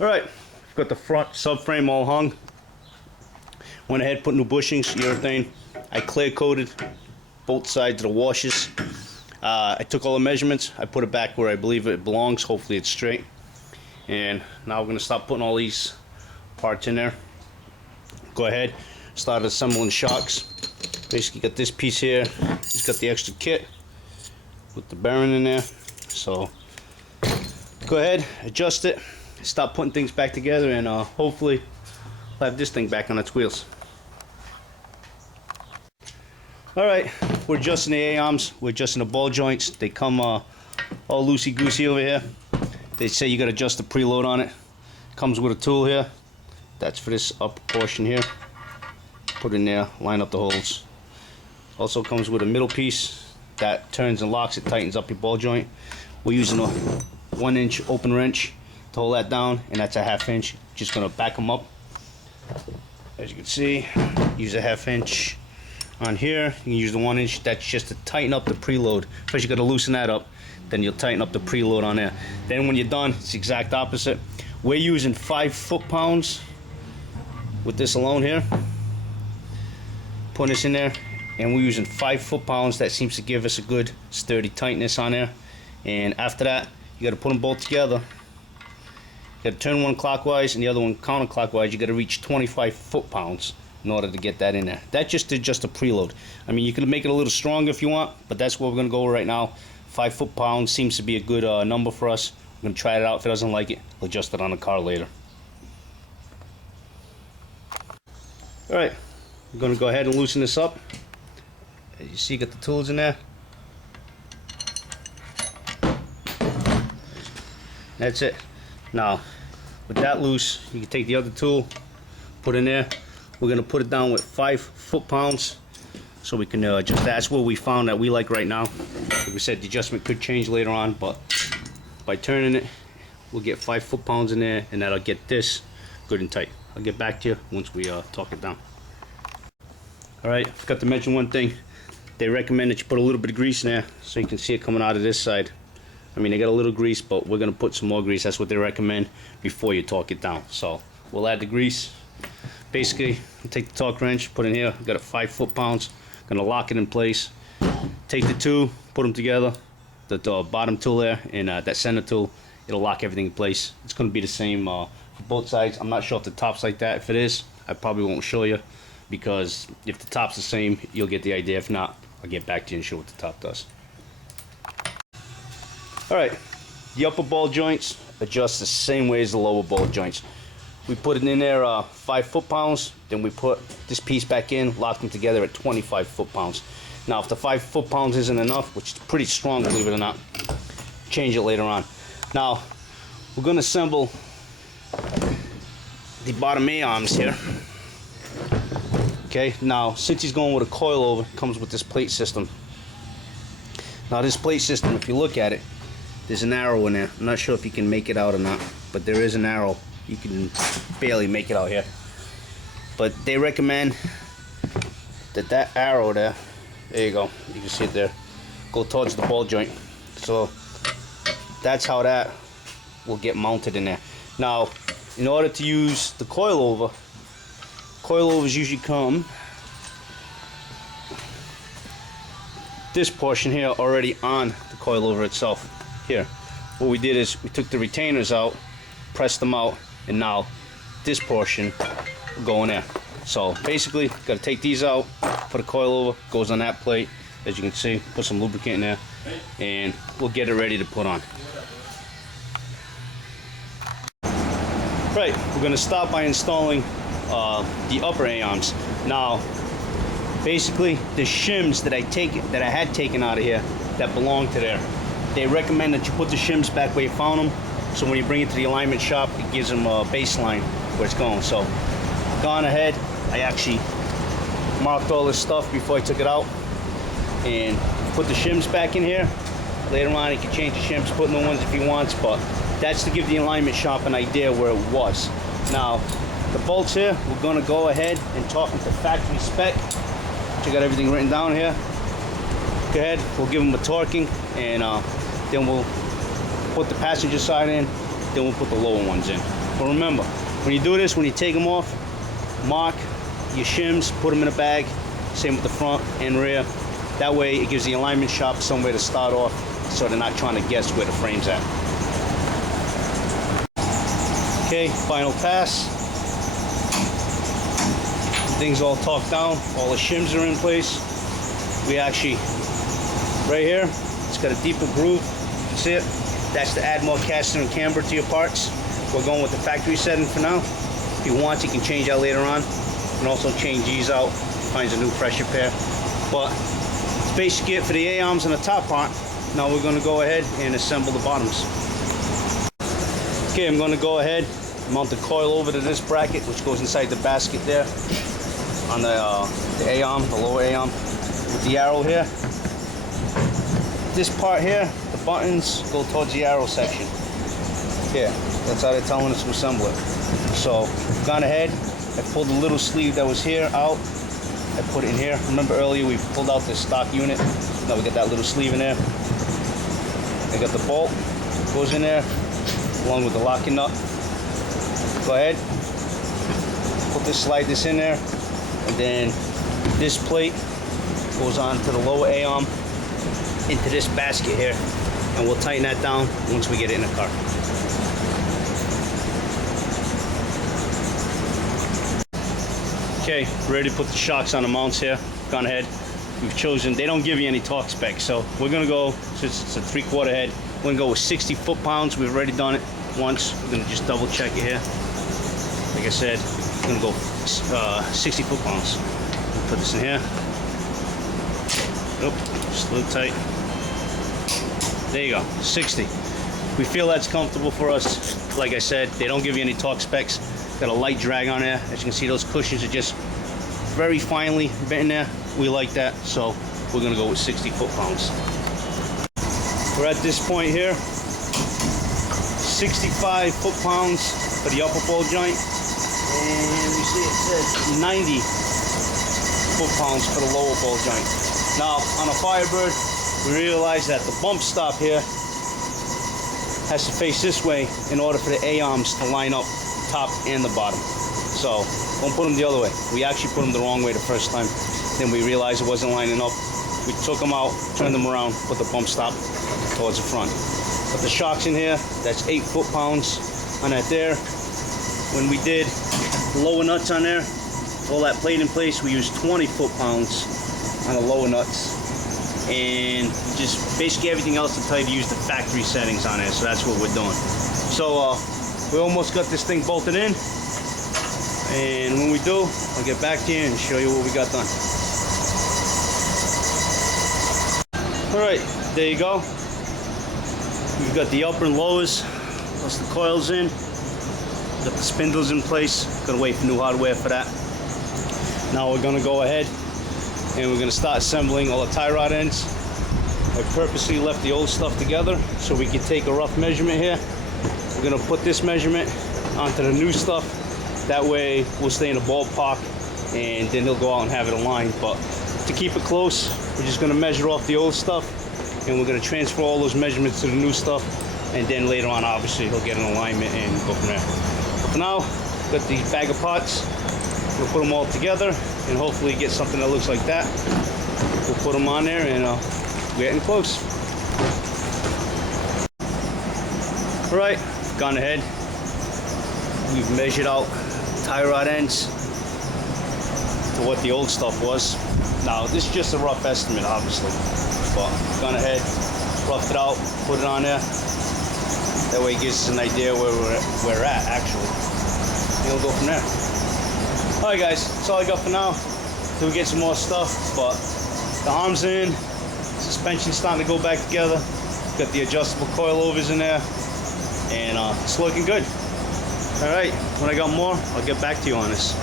Alright, got the front subframe all hung. Went ahead, put new bushings, urethane. I clear coated both sides of the washers. I took all the measurements, I put it back where I believe it belongs. Hopefully it's straight. And now we're going to start putting all these parts in there. Go ahead, start assembling shocks. Basically got this piece here, it's got the extra kit with the bearing in there. So go ahead, adjust it, start putting things back together, and hopefully we'll have this thing back on its wheels. Alright, we're adjusting the A-arms, we're adjusting the ball joints. They come all loosey-goosey over here. They say you got to adjust the preload on it. Comes with a tool here. That's for this upper portion here. Put in there, line up the holes. Also comes with a middle piece that turns and locks it, tightens up your ball joint. We're using a 1-inch open wrench to hold that down, and that's a 1/2 inch. Just gonna back them up. As you can see, use a 1/2 inch on here. You can use the 1 inch. That's just to tighten up the preload. First you gotta loosen that up, then you'll tighten up the preload on there. Then when you're done, it's the exact opposite. We're using 5 foot-pounds with this alone here. Putting this in there, and we're using 5 foot-pounds. That seems to give us a good sturdy tightness on there. And after that, you got to put them both together. You got to turn one clockwise and the other one counterclockwise. You got to reach 25 foot-pounds in order to get that in there. That's just a preload. I mean, you can make it a little stronger if you want, but that's what we're going to go with right now. 5 foot-pounds seems to be a good number for us. We're going to try it out. If it doesn't like it, we'll adjust it on the car later. Alright, we're going to go ahead and loosen this up. As you see, got the tools in there. That's it. Now, with that loose, you can take the other tool, put in there. We're going to put it down with 5 foot-pounds so we can adjust. That's what we found that we like right now. Like we said, the adjustment could change later on, but by turning it, we'll get 5 foot-pounds in there, and that'll get this good and tight. I'll get back to you once we talk it down. Alright, forgot to mention one thing. They recommend that you put a little bit of grease in there so you can see it coming out of this side. I mean, they got a little grease, but we're going to put some more grease. That's what they recommend before you torque it down. So we'll add the grease. Basically, take the torque wrench, put in here. We've got a 5 foot-pounds. Going to lock it in place. Take the two, put them together. The bottom tool there and that center tool. It'll lock everything in place. It's going to be the same for both sides. I'm not sure if the top's like that. If it is, I probably won't show you, because if the top's the same, you'll get the idea. If not, I'll get back to you and show what the top does. Alright, the upper ball joints adjust the same way as the lower ball joints. We put it in there 5 foot-pounds, then we put this piece back in, lock them together at 25 foot-pounds. Now if the 5 foot-pounds isn't enough, which is pretty strong, believe it or not, change it later on. Now we're going to assemble the bottom A-arms here. Okay, now since he's going with a coil over, it comes with this plate system. Now this plate system, if you look at it, there's an arrow in there. I'm not sure if you can make it out or not, but there is an arrow. You can barely make it out here. But they recommend that arrow there you go, you can see it there, go towards the ball joint. So that's how that will get mounted in there. Now, in order to use the coilovers usually come this portion here already on the coilover itself. Here, what we did is we took the retainers out, pressed them out, and now this portion will go in there. So basically, got to take these out, put a coilover, goes on that plate. As you can see, put some lubricant in there, and we'll get it ready to put on. Right, we're going to start by installing the upper A-arms. Now, basically, the shims that I had taken out of here that belong to there, they recommend that you put the shims back where you found them, so when you bring it to the alignment shop, it gives them a baseline where it's going. So, gone ahead, I actually marked all this stuff before I took it out, and put the shims back in here. Later on, you can change the shims, put new ones if he wants, but that's to give the alignment shop an idea where it was. Now, the bolts here, we're going to go ahead and talk them to factory spec. I got everything written down here. Go ahead, we'll give them a torquing, and then we'll put the passenger side in, then we'll put the lower ones in. But remember, when you do this, when you take them off, mark your shims, put them in a bag. Same with the front and rear. That way it gives the alignment shop somewhere to start off, so they're not trying to guess where the frame's at. Okay, final pass. Things all torqued down, all the shims are in place. We actually, right here, it's got a deeper groove. See it? That's to add more casting and camber to your parts. We're going with the factory setting for now. If you want, you can change that later on. You can also change these out, finds a new pressure pair. But it's basically it for the A-arms and the top part. Now we're going to go ahead and assemble the bottoms. Okay, I'm going to go ahead, mount the coil over to this bracket, which goes inside the basket there on the A-arm, the lower A-arm, with the arrow here. This part here, the buttons go towards the arrow section. Here, that's how they're telling us to assemble it. So, I've gone ahead, I pulled the little sleeve that was here out, I put it in here. Remember earlier we pulled out the stock unit? Now we got that little sleeve in there. I got the bolt, goes in there, along with the locking nut. Go ahead, slide this in there, and then this plate goes on to the lower A-arm into this basket here, and we'll tighten that down once we get it in the car. Okay, ready to put the shocks on the mounts here. Gone ahead. We've chosen, they don't give you any torque specs, so we're gonna go, since it's a 3/4 head, we're gonna go with 60 foot-pounds. We've already done it once. We're gonna just double check it here. Like I said, we're gonna go 60 foot-pounds. Put this in here. Nope, just a little tight. There you go, 60. We feel that's comfortable for us. Like I said, they don't give you any torque specs. Got a light drag on there. As you can see, those cushions are just very finely bent in there. We like that, so we're gonna go with 60 foot-pounds. We're at this point here, 65 foot-pounds for the upper ball joint, and you see it says 90 foot-pounds for the lower ball joint. Now, on a Firebird, we realize that the bump stop here has to face this way in order for the A-arms to line up top and the bottom. So don't put them the other way. We actually put them the wrong way the first time. Then we realized it wasn't lining up. We took them out, turned them around, put the bump stop towards the front. Put the shocks in here. That's 8 foot-pounds on that there. When we did the lower nuts on there, all that plate in place, we used 20 foot-pounds on the lower nuts. And just basically everything else to tell you to use the factory settings on it. So that's what we're doing. So we almost got this thing bolted in, and when we do, I'll get back to you and show you what we got done. Alright, there you go. We've got the upper and lowers, plus the coils in. Got the spindles in place. Gonna wait for new hardware for that. Now we're gonna go ahead and we're gonna start assembling all the tie rod ends. I purposely left the old stuff together so we can take a rough measurement here. We're gonna put this measurement onto the new stuff. That way we'll stay in the ballpark, and then he'll go out and have it aligned. But to keep it close, we're just gonna measure off the old stuff, and we're gonna transfer all those measurements to the new stuff, and then later on obviously he'll get an alignment and go from there. But for now, got these bag of parts. We'll put them all together and hopefully get something that looks like that. We'll put them on there, and we're getting close. All right, gone ahead. We've measured out tie rod ends to what the old stuff was. Now, this is just a rough estimate, obviously, but gone ahead, roughed it out, put it on there. That way it gives us an idea where we're at, actually. And we'll go from there. All right, guys, that's all I got for now. Till we get some more stuff, but the arms in, suspension's starting to go back together. Got the adjustable coilovers in there, and it's looking good. All right, when I got more, I'll get back to you on this.